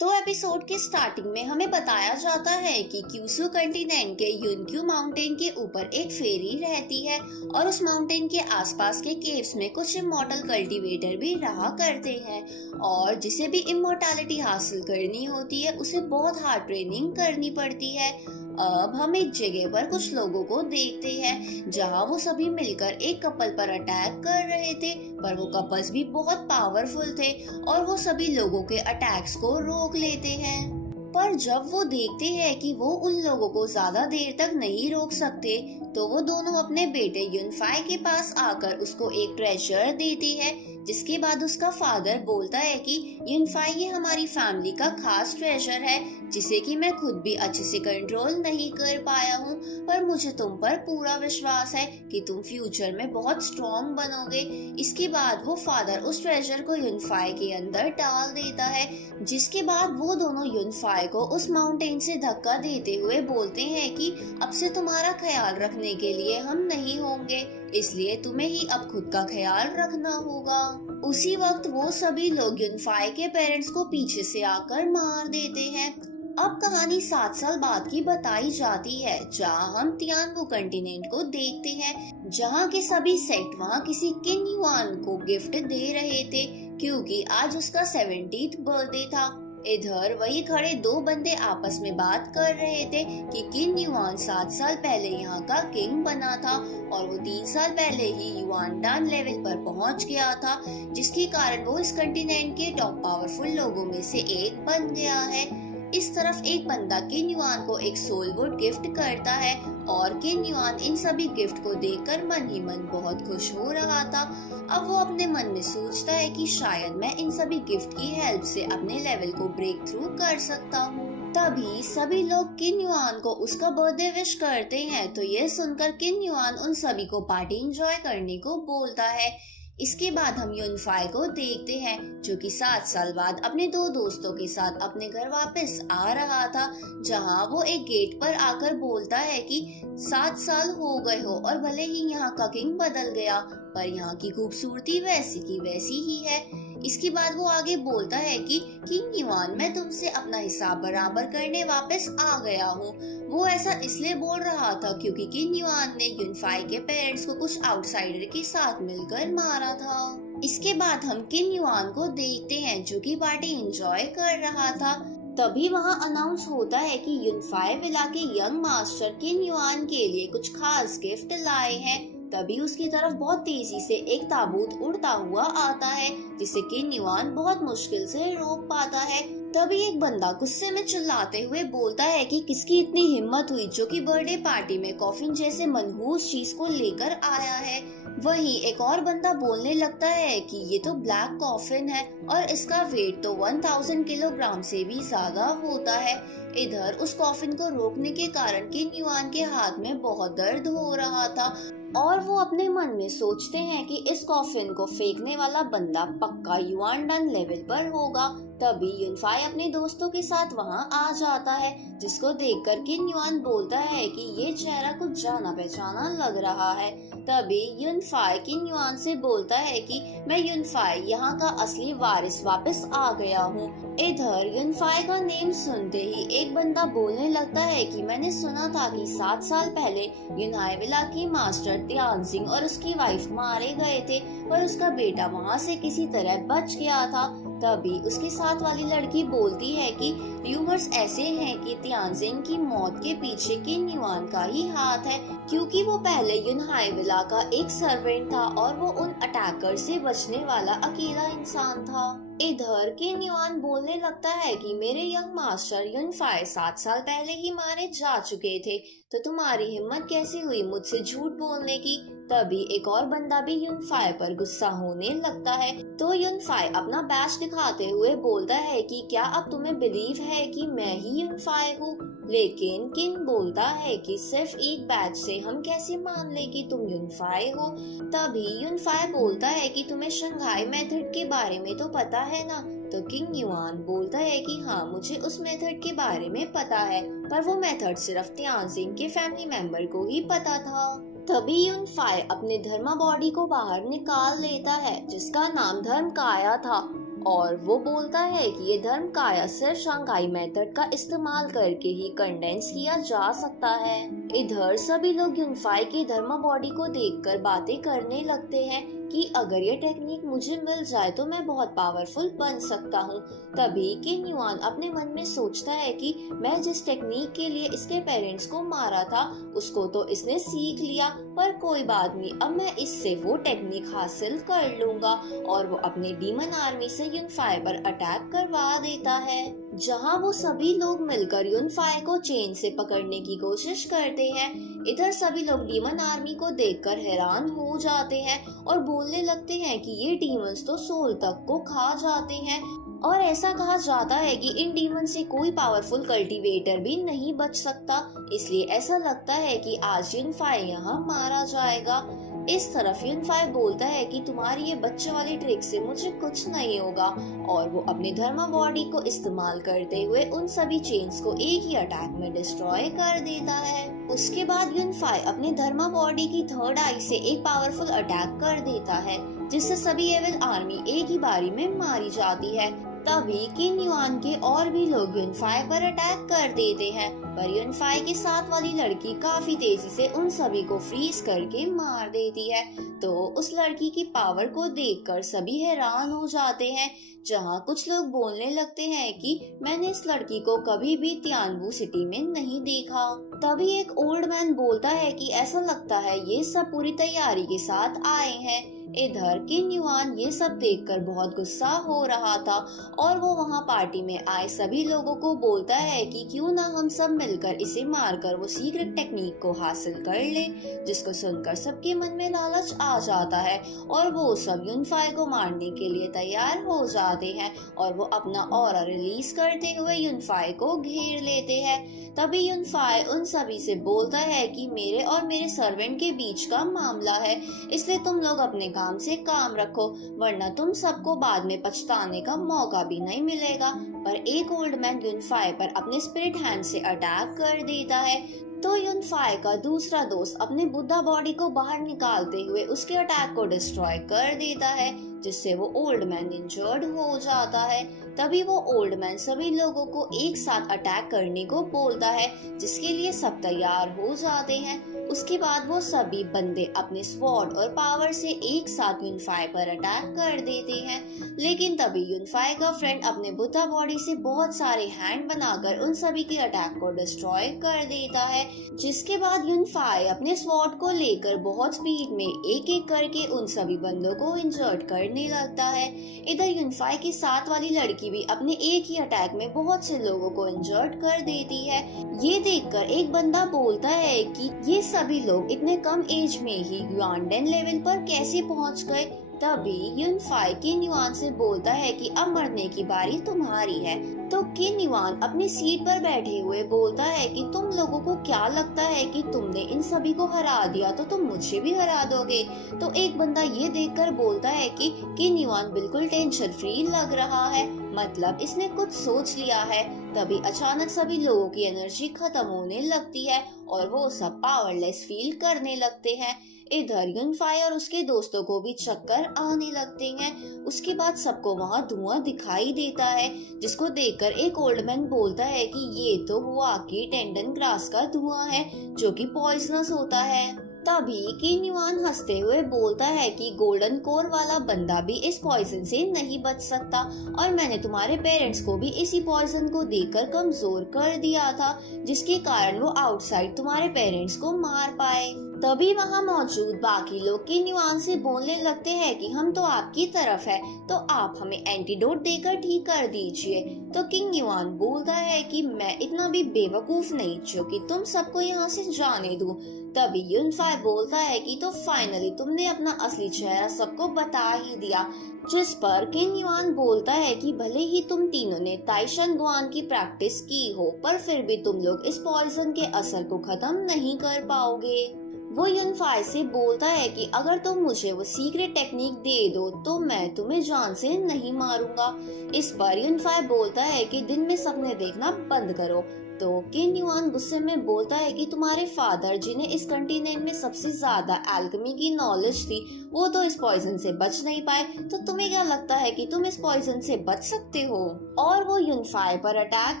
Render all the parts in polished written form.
तो एपिसोड के स्टार्टिंग में हमें बताया जाता है कि क्यूसू कंटिनेंट के युनक्यू माउंटेन के ऊपर एक फेरी रहती है और उस माउंटेन के आसपास के केव्स में कुछ इमॉर्टल कल्टीवेटर भी रहा करते हैं। और जिसे भी इमॉर्टैलिटी हासिल करनी होती है उसे बहुत हार्ड ट्रेनिंग करनी पड़ती है। अब हम एक जगह पर कुछ लोगों को देखते हैं जहां वो सभी मिलकर एक कपल पर अटैक कर रहे थे, पर वो कपल्स भी बहुत पावरफुल थे और वो सभी लोगों के अटैक्स को रोक लेते हैं। पर जब वो देखते हैं कि वो उन लोगों को ज्यादा देर तक नहीं रोक सकते, तो वो दोनों अपने बेटे युनफाई के पास आकर उसको एक ट्रेजर देती है। जिसके बाद उसका फादर बोलता है कि युनफाई ये हमारी फैमिली का खास ट्रेजर है जिसे कि मैं खुद भी अच्छे से कंट्रोल नहीं कर पाया हूँ, पर मुझे तुम पर पूरा विश्वास है कि तुम फ्यूचर में बहुत स्ट्रॉन्ग बनोगे। इसके बाद वो फादर उस ट्रेजर को युनफाई के अंदर डाल देता है, जिसके बाद वो दोनों युनफाई को उस माउंटेन से धक्का देते हुए बोलते हैं कि अब से तुम्हारा ख्याल रखने के लिए हम नहीं होंगे, इसलिए तुम्हें ही अब खुद का ख्याल रखना होगा। उसी वक्त वो सभी लोग युनफाई के पेरेंट्स को पीछे से आकर मार देते हैं। अब कहानी 7 साल बाद की बताई जाती है, जहां हम तियानवू कंटिनेंट को देखते हैं, जहां के सभी सेट वहां किसी किन युआन को गिफ्ट दे रहे थे क्योंकि आज उसका 70th बर्थडे था। इधर वही खड़े दो बंदे आपस में बात कर रहे थे कि किन युआन 7 साल पहले यहाँ का किंग बना था और वो 3 साल पहले ही युआन डान लेवल पर पहुँच गया था, जिसके कारण वो इस कंटिनेंट के टॉप पावरफुल लोगों में से एक बन गया है। इस तरफ एक बंदा किन युआन को एक सोलवुड गिफ्ट करता है और किन युआन इन सभी गिफ्ट को देखकर मन ही मन बहुत खुश हो रहा था। अब वो अपने मन में सोचता है कि शायद मैं इन सभी गिफ्ट की हेल्प से अपने लेवल को ब्रेक थ्रू कर सकता हूँ। तभी सभी लोग किन युआन को उसका बर्थडे विश करते हैं, तो ये सुनकर किन युआन उन सभी को पार्टी एंजॉय करने को बोलता है। इसके बाद हम युनफाई को देखते हैं जो कि 7 साल बाद अपने दो दोस्तों के साथ अपने घर वापस आ रहा था, जहां वो एक गेट पर आकर बोलता है कि 7 साल हो गए हो और भले ही यहाँ का किंग बदल गया, पर यहाँ की खूबसूरती वैसी की वैसी ही है। इसके बाद वो आगे बोलता है कि किंग युआन मैं तुमसे अपना हिसाब बराबर करने वापस आ गया हूँ। वो ऐसा इसलिए बोल रहा था क्योंकि किंग युआन ने युनफाई के पेरेंट्स को कुछ आउटसाइडर के साथ मिलकर मारा था। इसके बाद हम किंग युआन को देखते हैं जो कि पार्टी एंजॉय कर रहा था। तभी वहाँ अनाउंस होता है कि युनफाई विला के यंग मास्टर किंग युआन के लिए कुछ खास गिफ्ट लाए हैं। तभी उसकी तरफ बहुत तेजी से एक ताबूत उड़ता हुआ आता है जिसे किन युआन बहुत मुश्किल से रोक पाता है। तभी एक बंदा गुस्से में चिल्लाते हुए बोलता है कि किसकी इतनी हिम्मत हुई जो कि बर्थडे पार्टी में कॉफिन जैसे मनहूस चीज को लेकर आया है। वहीं एक और बंदा बोलने लगता है कि ये तो ब्लैक कॉफिन है और इसका वेट तो 1000 किलोग्राम से भी ज्यादा होता है। इधर उस कॉफिन को रोकने के कारण किन युआन के हाथ में बहुत दर्द हो रहा था और वो अपने मन में सोचते हैं कि इस कॉफिन को फेंकने वाला बंदा पक्का युआन डन लेवल पर होगा। तभी युनफाई अपने दोस्तों के साथ वहां आ जाता है, जिसको देखकर किन युआन बोलता है कि ये चेहरा कुछ जाना पहचाना लग रहा है। तभी युनफाई किन युआन से बोलता है कि मैं युनफाई यहाँ का असली वारिस वापस आ गया हूँ। इधर युनफाई का नेम सुनते ही एक बंदा बोलने लगता है कि मैंने सुना था कि 7 साल पहले युनहाई विला की मास्टर त्यानजिंग और उसकी वाइफ मारे गए थे, पर उसका बेटा वहाँ से किसी तरह बच गया था। तभी उसके साथ वाली लड़की बोलती है कि र्यूमर्स ऐसे हैं कि त्यानजिंग की मौत के पीछे किन युआन का ही हाथ है, क्योंकि वो पहले युनहाई विला का एक सर्वेंट था और वो उन अटैकर से बचने वाला अकेला इंसान था। इधर किन युआन बोलने लगता है कि मेरे यंग मास्टर युनफाई 7 साल पहले ही मारे जा चुके थे, तो तुम्हारी हिम्मत कैसे हुई मुझसे झूठ बोलने की। तभी एक और बंदा भी युनफाई पर गुस्सा होने लगता है, तो युनफाई अपना बैच दिखाते हुए बोलता है कि क्या अब तुम्हें बिलीव है कि मैं ही युनफाई हूँ। लेकिन किन बोलता है कि सिर्फ एक बैच से हम कैसे मान ले कि तुम युनफाई हो। तभी युनफाई बोलता है कि तुम्हें शंघाई मेथड के बारे में तो पता है ना। तो किंग युआन बोलता है कि हाँ मुझे उस मेथड के बारे में पता है, पर वो मेथड सिर्फ त्यानजिंग के फैमिली मेंबर को ही पता था। तभी युनफाई अपने धर्मा बॉडी को बाहर निकाल लेता है जिसका नाम धर्म काया था और वो बोलता है कि ये धर्म काया सिर्फ शंघाई मेथड का इस्तेमाल करके ही कंडेंस किया जा सकता है। इधर सभी लोग यूनफाई की धर्म बॉडी को देखकर बातें करने लगते हैं कि अगर ये टेक्निक मुझे मिल जाए तो मैं बहुत पावरफुल बन सकता हूँ। तभी किन युआन अपने मन में सोचता है कि मैं जिस टेक्निक के लिए इसके पेरेंट्स को मारा था उसको तो इसने सीख लिया, पर कोई बात नहीं, अब मैं इससे वो टेक्निक हासिल कर लूंगा। और वो अपने डीमन आर्मी से यूनफाई पर अटैक करवा देता है, जहां वो सभी लोग मिलकर यूनफाई को चेन से पकड़ने की कोशिश करते हैं। इधर सभी लोग डीमन आर्मी को देखकर हैरान हो जाते हैं और बोलने लगते हैं कि ये डीमंस तो सोल तक को खा जाते हैं, और ऐसा कहा जाता है कि इन डीमन से कोई पावरफुल कल्टीवेटर भी नहीं बच सकता, इसलिए ऐसा लगता है कि आज यूनफाई यहाँ मारा जाएगा। इस तरफ यूनफाई बोलता है कि तुम्हारी ये बच्चे वाली ट्रिक से मुझे कुछ नहीं होगा, और वो अपनी धर्मा बॉडी को इस्तेमाल करते हुए उन सभी चेन्स को एक ही अटैक में डिस्ट्रॉय कर देता है। उसके बाद यूनफाई अपनी धर्मा बॉडी की थर्ड आई से एक पावरफुल अटैक कर देता है, जिससे सभी एविल आर्मी एक ही बारी में मारी जाती है। तभी किन युआन के और भी लोग यूनफाई पर अटैक कर देते हैं, पर यूनफाई के साथ वाली लड़की काफी तेजी से उन सभी को फ्रीज करके मार देती है। तो उस लड़की की पावर को देखकर सभी हैरान हो जाते हैं, जहां कुछ लोग बोलने लगते हैं कि मैंने इस लड़की को कभी भी तियानबू सिटी में नहीं देखा। तभी एक ओल्ड मैन बोलता है कि ऐसा लगता है ये सब पूरी तैयारी के साथ आए हैं। इधर किन युआन ये सब देखकर बहुत गुस्सा हो रहा था, और वो वहाँ पार्टी में आए सभी लोगों को बोलता है कि क्यों ना हम सब मिलकर इसे मारकर वो सीक्रेट टेक्निक को हासिल कर ले, जिसको सुनकर सबके मन में लालच आ जाता है और वो सब यूनफाई को मारने के लिए तैयार हो जाते हैं, और वो अपना ऑरा रिलीज करते हुए यूनफाई को घेर लेते हैं। तभी यूनफाई उन सभी से बोलता है कि मेरे और मेरे सर्वेंट के बीच का मामला है, इसलिए तुम लोग अपने काम से काम रखो, वरना तुम सबको बाद में पछताने का मौका भी नहीं मिलेगा। पर एक ओल्ड मैन यूनफाई पर अपने स्पिरिट हैंड से अटैक कर देता है, तो यूनफाई का दूसरा दोस्त अपने बुद्धा बॉडी को बाहर निकालते हुए उसके अटैक को डिस्ट्रॉय कर देता है, जिससे वो ओल्ड मैन इंजर्ड हो जाता है। तभी वो ओल्ड मैन सभी लोगों को एक साथ अटैक करने को बोलता है, जिसके लिए सब तैयार हो जाते हैं। उसके बाद वो सभी बंदे अपने स्वॉर्ड और पावर से एक साथ यूनफाई पर अटैक कर देते हैं, लेकिन तभी यूनफाई का फ्रेंड अपने बुद्धा बॉडी से बहुत सारे हैंड बनाकर उन सभी के अटैक को डिस्ट्रॉय कर देता है, जिसके बाद यूनफाई अपने स्वॉर्ड को लेकर बहुत स्पीड में एक एक करके उन सभी बंदों को इंजर्ट करने लगता है। इधर यूनफाई के साथ वाली लड़की भी अपने एक ही अटैक में बहुत से लोगों को इंजर्ट कर देती है। ये देखकर एक बंदा बोलता है कि ये सभी लोग इतने कम एज में ही ग्वांडेन लेवल पर कैसे पहुंच गए। तभी यूनफाई किन युआन से बोलता है कि अब मरने की बारी तुम्हारी है। तो किन युआन अपनी सीट पर बैठे हुए बोलता है कि तुम लोगों को क्या लगता है कि तुमने इन सभी को हरा दिया तो तुम मुझे भी हरा दोगे। तो एक बंदा ये देखकर बोलता है कि किन युआन बिल्कुल टेंशन फ्री लग रहा है, मतलब इसने कुछ सोच लिया है। तभी अचानक सभी लोगों की एनर्जी खत्म होने लगती है और वो सब पावरलेस फील करने लगते हैं। इधर यूनफाई और उसके दोस्तों को भी चक्कर आने लगते हैं। उसके बाद सबको वहाँ धुआं दिखाई देता है, जिसको देखकर एक ओल्ड मैन बोलता है कि ये तो हुआ कि टेंडन ग्रास का धुआं है, जो कि पॉइजनस होता है। तभी किन युआन हंसते हुए बोलता है कि गोल्डन कोर वाला बंदा भी इस पॉइजन से नहीं बच सकता, और मैंने तुम्हारे पेरेंट्स को भी इसी पॉइजन को देकर कमजोर कर दिया था, जिसके कारण वो आउटसाइड तुम्हारे पेरेंट्स को मार पाए। तभी वहाँ मौजूद बाकी लोग किन युआन से बोलने लगते हैं कि हम तो आपकी तरफ है, तो आप हमें एंटीडोट देकर ठीक कर दीजिए। तो किंग युआन बोलता है कि मैं इतना भी बेवकूफ नहीं जो कि तुम सबको यहाँ से जाने दूं। तभी यूनफाई बोलता है कि तो फाइनली तुमने अपना असली चेहरा सबको बता ही दिया, जिस पर किन युआन बोलता है कि भले ही तुम तीनों ने ताइशन गुआन की प्रैक्टिस की हो, पर फिर भी तुम लोग इस पॉइजन के असर को खत्म नहीं कर पाओगे। वो युनफाई से बोलता है कि अगर तुम मुझे वो सीक्रेट टेक्निक दे दो तो मैं तुम्हें जान से नहीं मारूंगा। इस पर युनफाई बोलता है कि दिन में सपने देखना बंद करो। तो किन युआन गुस्से में बोलता है कि तुम्हारे फादर जिन्हें इस कंटिनेंट में सबसे ज्यादा एल्केमी की नॉलेज थी वो तो इस पॉइजन से बच नहीं पाए, तो तुम्हें क्या लगता है कि तुम इस पॉइजन से बच सकते हो? और वो युनफाई पर अटैक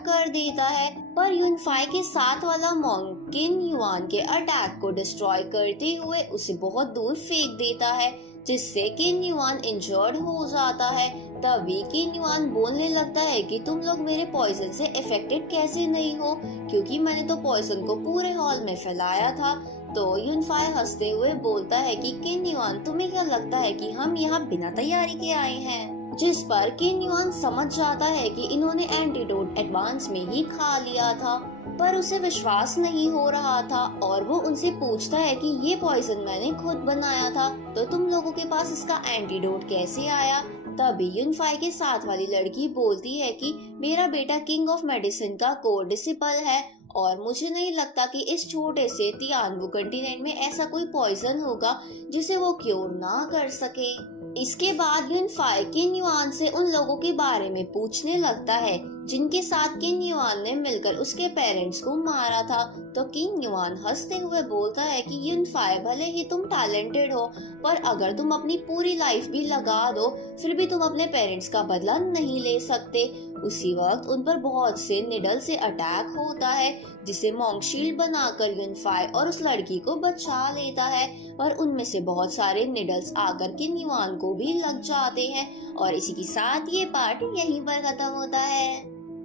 कर देता है, पर युनफाई के साथ वाला मॉन्क किन युआन के अटैक को डिस्ट्रॉय करते हुए उसे बहुत दूर फेंक देता है, जिससे किन युआन इंजर्ड हो जाता है। तभी किन युआन बोलने लगता है कि तुम लोग मेरे पॉइजन से इफेक्टेड कैसे नहीं हो, क्योंकि मैंने तो पॉइजन को पूरे हॉल में फैलाया था। तो युनफाई हंसते हुए बोलता है कि किन युआन तुम्हें क्या लगता है कि हम यहाँ बिना तैयारी के आए हैं? जिस पर किन युआन समझ जाता है कि इन्होंने एंटीडोट एडवांस में ही खा लिया था, पर उसे विश्वास नहीं हो रहा था और वो उनसे पूछता है कि ये पॉइजन मैंने खुद बनाया था, तो तुम लोगों के पास इसका एंटीडोट कैसे आया? तभी युनफाई के साथ वाली लड़की बोलती है कि मेरा बेटा किंग ऑफ मेडिसिन का कोर डिसिपल है और मुझे नहीं लगता कि इस छोटे से तियानवु कंटिनेंट में ऐसा कोई पॉइजन होगा जिसे वो क्योर ना कर सके। इसके बाद युनफाई किन युआन से उन लोगों के बारे में पूछने लगता है जिनके साथ किन युआन ने मिलकर उसके पेरेंट्स को मारा था। तो किन युआन हंसते हुए बोलता है कि युनफाई भले ही तुम टैलेंटेड हो, पर अगर तुम अपनी पूरी लाइफ भी लगा दो फिर भी तुम अपने पेरेंट्स का बदला नहीं ले सकते। उसी वक्त उन पर बहुत से निडल से अटैक होता है, जिसे मॉन्क शील्ड बनाकर युनफाई और उस लड़की को बचा लेता है, पर उनमें से बहुत सारे निडल्स आकर किन युआन को भी लग जाते हैं। और इसी के साथ ये पार्ट यहीं पर खत्म होता है।